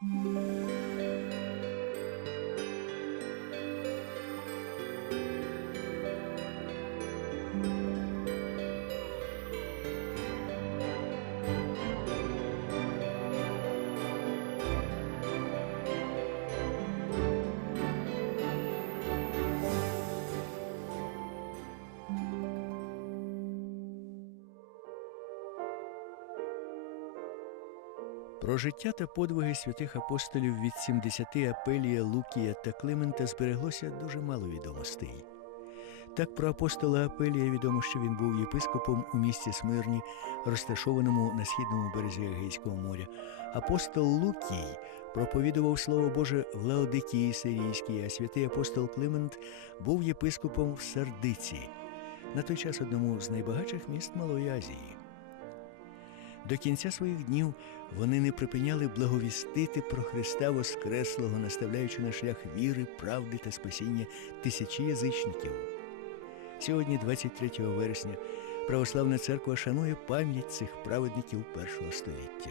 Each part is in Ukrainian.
Música Про життя та подвиги святих апостолів від 70 Апелія, Лукія та Климента збереглося дуже мало відомостей. Так про апостола Апелія відомо, що він був єпископом у місті Смирні, розташованому на східному березі Егейського моря. Апостол Лукій проповідував Слово Боже в Лаодикії Сирійській, а святий апостол Климент був єпископом в Сардиці, на той час одному з найбагатших міст Малої Азії. До кінця своїх днів вони не припиняли благовістити про Христа Воскреслого, наставляючи на шлях віри, правди та спасіння тисячі язичників. Сьогодні, 23 вересня, Православна церква шанує пам'ять цих праведників першого століття.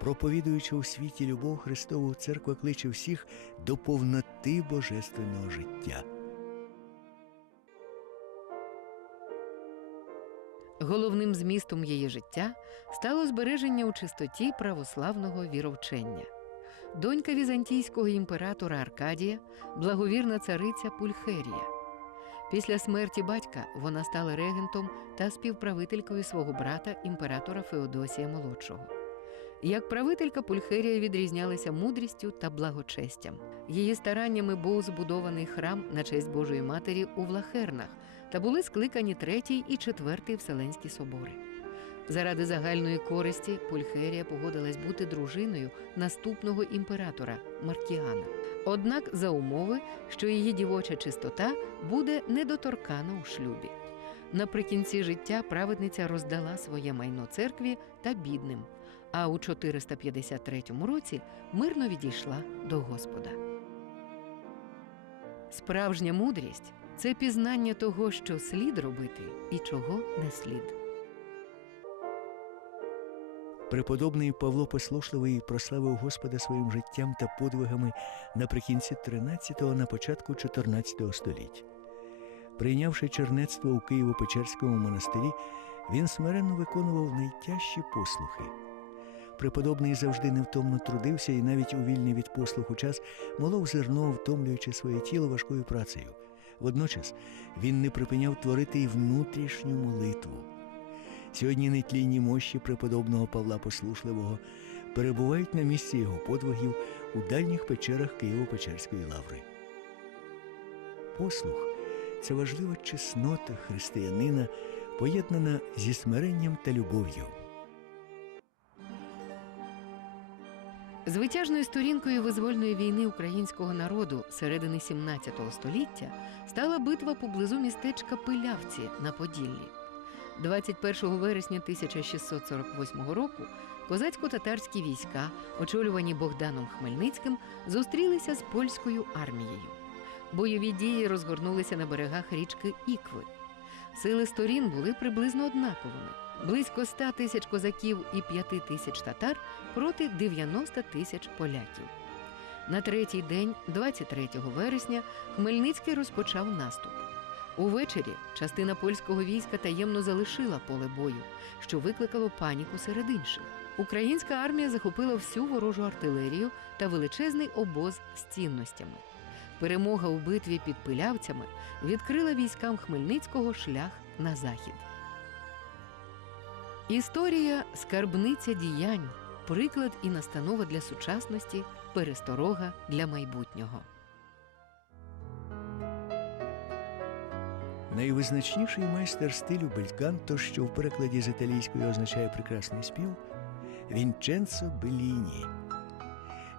Проповідуючи у світі любов Христову, церква кличе всіх до повноти божественного життя. Головним змістом її життя стало збереження у чистоті православного віровчення. Донька візантійського імператора Аркадія, благовірна цариця Пульхерія. Після смерті батька вона стала регентом та співправителькою свого брата імператора Феодосія Молодшого. Як правителька Пульхерія відрізнялася мудрістю та благочестям. Її стараннями був збудований храм на честь Божої Матері у Влахернах та були скликані третій і четвертий Вселенські собори. Заради загальної користі Пульхерія погодилась бути дружиною наступного імператора Маркіана. Однак за умови, що її дівоча чистота буде недоторкана у шлюбі. Наприкінці життя праведниця роздала своє майно церкві та бідним, а у 453 році мирно відійшла до Господа. Справжня мудрість це пізнання того, що слід робити і чого не слід. Преподобний Павло Послушливий прославив Господа своїм життям та подвигами наприкінці 13-го, на початку 14 століття. Прийнявши чернецтво у Києво-Печерському монастирі, він смиренно виконував найтяжчі послухи. Преподобний завжди невтомно трудився і навіть у вільний від послуху час молов зерно, втомлюючи своє тіло важкою працею. Водночас він не припиняв творити і внутрішню молитву. Сьогодні нетлінні мощі преподобного Павла Послушливого перебувають на місці його подвигів у дальніх печерах Києво-Печерської лаври. Послух це важлива чеснота християнина, поєднана зі смиренням та любов'ю. Звитяжною сторінкою визвольної війни українського народу середини 17 століття стала битва поблизу містечка Пилявці на Поділлі. 21 вересня 1648 року козацько-татарські війська, очолювані Богданом Хмельницьким, зустрілися з польською армією. Бойові дії розгорнулися на берегах річки Ікви. Сили сторін були приблизно однаковими: близько 100 тисяч козаків і 5 тисяч татар проти 90 тисяч поляків. На третій день, 23 вересня, Хмельницький розпочав наступ. Увечері частина польського війська таємно залишила поле бою, що викликало паніку серед інших. Українська армія захопила всю ворожу артилерію та величезний обоз з цінностями. Перемога у битві під пилявцями відкрила військам Хмельницького шлях на захід. Історія скарбниця діянь, приклад і настанова для сучасності, пересторога для майбутнього. Найвизначніший майстер стилю бельканто, що в перекладі з італійської означає прекрасний спів, Вінченцо Беліні.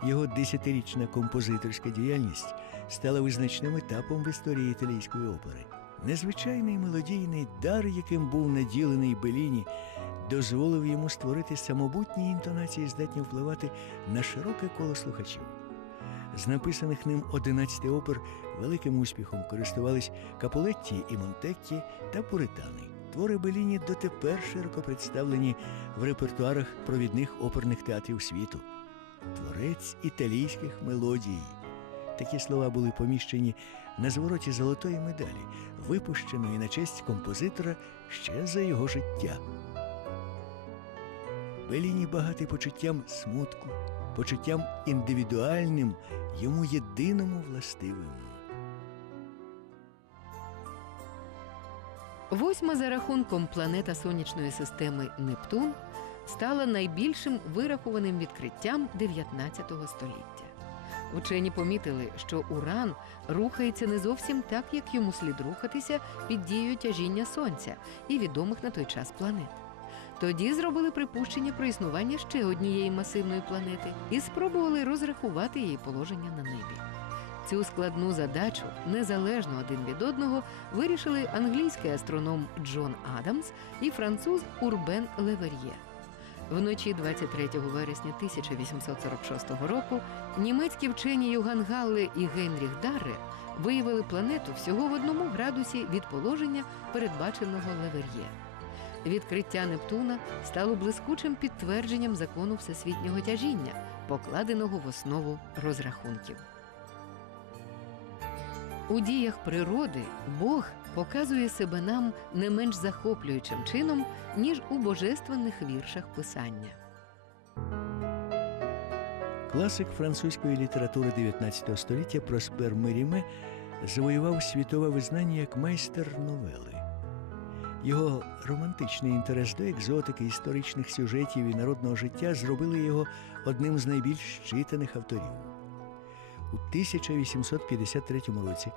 Його десятирічна композиторська діяльність стала визначним етапом в історії італійської опери. Незвичайний мелодійний дар, яким був наділений Беліні, дозволив йому створити самобутні інтонації, здатні впливати на широке коло слухачів. З написаних ним 11 опер великим успіхом користувались Каполетті і Монтеккі та Пуритани. Твори Беліні дотепер широко представлені в репертуарах провідних оперних театрів світу. творець італійських мелодій. Такі слова були поміщені на звороті золотої медалі, випущеної на честь композитора ще за його життя. Беліні багатий почуттям смутку, почуттям індивідуальним, йому єдиному властивим. Восьма за рахунком планета сонячної системи Нептун стала найбільшим вирахованим відкриттям 19 століття. Учені помітили, що Уран рухається не зовсім так, як йому слід рухатися під дією тяжіння Сонця і відомих на той час планет. Тоді зробили припущення про існування ще однієї масивної планети і спробували розрахувати її положення на небі. Цю складну задачу незалежно один від одного вирішили англійський астроном Джон Адамс і француз Урбен Левер'є. Вночі 23 вересня 1846 року німецькі вчені Йоган Галле і Генріх Дарре виявили планету всього в одному градусі від положення, передбаченого Левер'є. Відкриття Нептуна стало блискучим підтвердженням закону всесвітнього тяжіння, покладеного в основу розрахунків. У діях природи Бог показує себе нам не менш захоплюючим чином, ніж у божественних віршах писання. Класик французької літератури 19 століття Проспер Меріме завоював світове визнання як майстер новели. Його романтичний інтерес до екзотики, історичних сюжетів і народного життя зробили його одним з найбільш читаних авторів. У 1853 році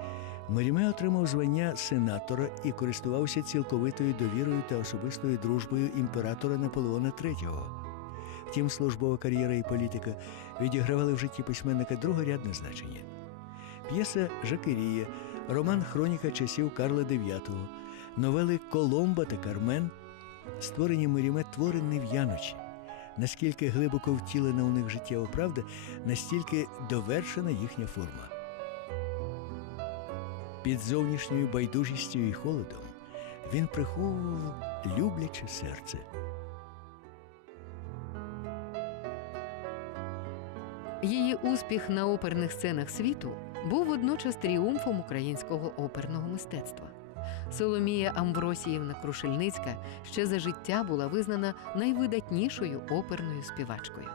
Меріме отримав звання сенатора і користувався цілковитою довірою та особистою дружбою імператора Наполеона III. Втім, службова кар'єра і політика відігравали в житті письменника другорядне значення. П'єса Жакирія, роман Хроніка часів Карла IX, новели Коломба та Кармен, створені Меріме твори нев'яночі. Наскільки глибоко втілена у них життєва правда, настільки довершена їхня форма. Під зовнішньою байдужістю і холодом він приховував любляче серце. Її успіх на оперних сценах світу був водночас тріумфом українського оперного мистецтва. Соломія Амбросіївна Крушельницька ще за життя була визнана найвидатнішою оперною співачкою.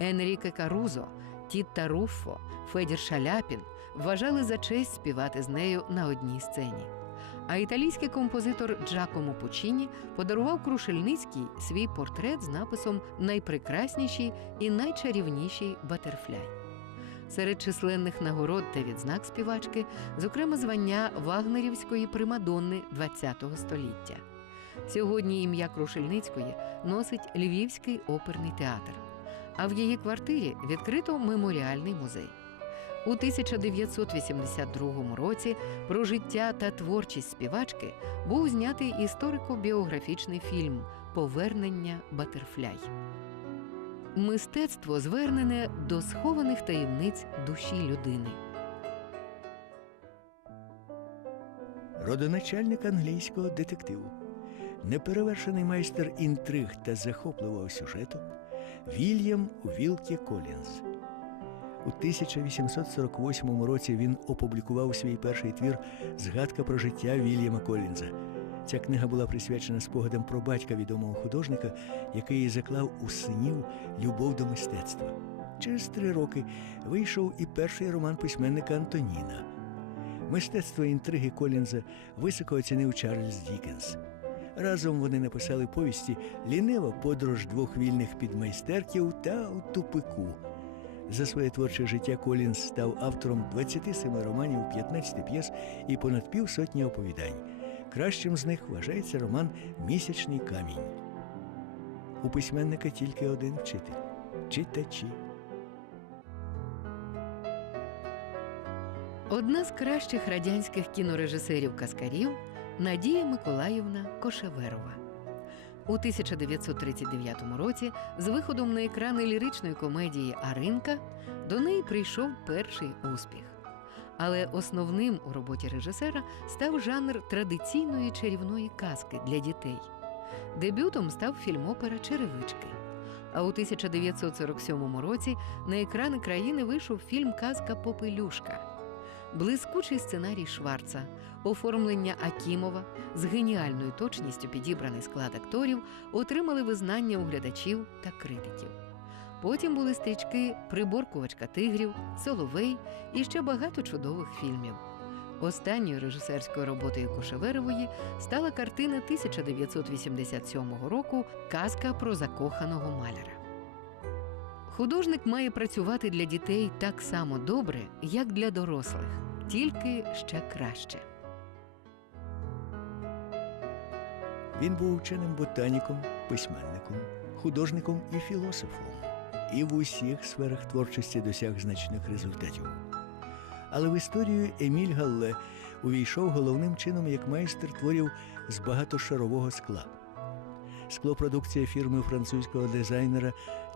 Енріке Карузо, Тітта Руффо, Федір Шаляпін вважали за честь співати з нею на одній сцені. А італійський композитор Джакомо Пучіні подарував Крушельницькій свій портрет з написом Найпрекрасніший і найчарівніший батерфляй. Серед численних нагород та відзнак співачки, зокрема звання Вагнерівської примадонни ХХ століття. Сьогодні ім'я Крушельницької носить Львівський оперний театр, а в її квартирі відкрито меморіальний музей. У 1982 році про життя та творчість співачки був знятий історико-біографічний фільм Повернення Батерфляй. Мистецтво звернене до схованих таємниць душі людини. Родоначальник англійського детективу, неперевершений майстер інтриг та захопливого сюжету Вільям Вілкі Колінз. У 1848 році він опублікував свій перший твір Згадка про життя Вільяма Колінза. Ця книга була присвячена спогадам про батька відомого художника, який заклав у синів любов до мистецтва. Через три роки вийшов і перший роман письменника Антоніна. Мистецтво інтриги Колінза високо оцінив Чарльз Дікенс. Разом вони написали повісті Лінива подорож двох вільних підмайстерків та у тупику. За своє творче життя Колінз став автором 27 романів, 15 п'єс і понад півсотні оповідань. Кращим з них вважається роман Місячний камінь. У письменника тільки один вчитель читачі. Одна з кращих радянських кінорежисерів-каскарів Надія Миколаївна Кошеверова. У 1939 році з виходом на екрани ліричної комедії Аринка до неї прийшов перший успіх. Але основним у роботі режисера став жанр традиційної чарівної казки для дітей. Дебютом став фільм-опера Черевички. А у 1947 році на екрани країни вийшов фільм Казка Попелюшка. Блискучий сценарій Шварца, оформлення Акімова з геніальною точністю підібраний склад акторів отримали визнання у глядачів та критиків. Потім були стрічки Приборкувачка тигрів, Соловей і ще багато чудових фільмів. Останньою режисерською роботою Кошеверової стала картина 1987 року Казка про закоханого маляра. Художник має працювати для дітей так само добре, як для дорослих, тільки ще краще. Він був ученим ботаніком, письменником, художником і філософом, і в усіх сферах творчості досяг значних результатів. Але в історію Еміль Галле увійшов головним чином як майстер творів з багатошарового скла. Склопродукція фірми французького дизайнера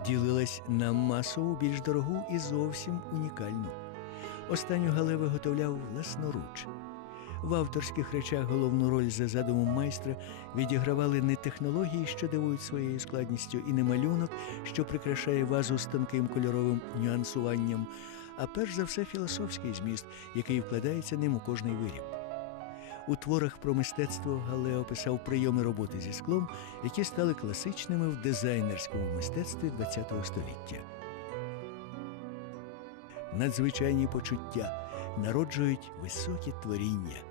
ділилась на масову, більш дорогу і зовсім унікальну. Останню Гале виготовляв власноруч. В авторських речах головну роль за задумом майстра відігравали не технології, що дивують своєю складністю, і не малюнок, що прикрашає вазу з тонким кольоровим нюансуванням, а перш за все філософський зміст, який вкладається ним у кожний виріб. У творах про мистецтво Гале описав прийоми роботи зі склом, які стали класичними в дизайнерському мистецтві ХХ століття. Надзвичайні почуття народжують високі творіння.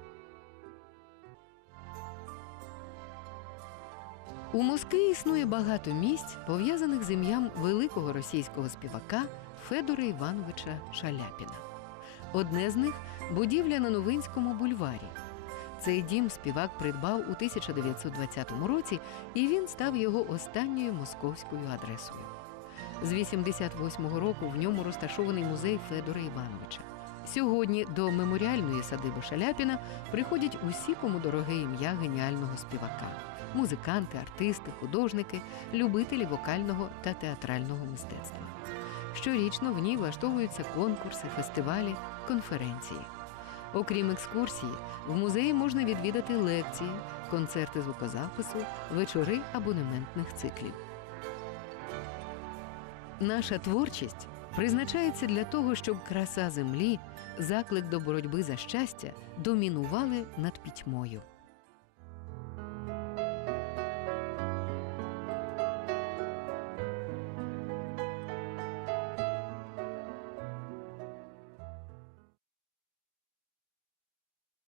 У Москві існує багато місць, пов'язаних з ім'ям великого російського співака Федора Івановича Шаляпіна. Одне з них будівля на Новинському бульварі. Цей дім співак придбав у 1920 році, і він став його останньою московською адресою. З 88-го року в ньому розташований музей Федора Івановича. Сьогодні до меморіальної садиби Шаляпіна приходять усі, кому дороге ім'я геніального співака музиканти, артисти, художники, любителі вокального та театрального мистецтва. Щорічно в ній влаштовуються конкурси, фестивалі, конференції. Окрім екскурсії, в музеї можна відвідати лекції, концерти звукозапису, вечори абонементних циклів. Наша творчість призначається для того, щоб краса землі, заклик до боротьби за щастя домінували над пітьмою.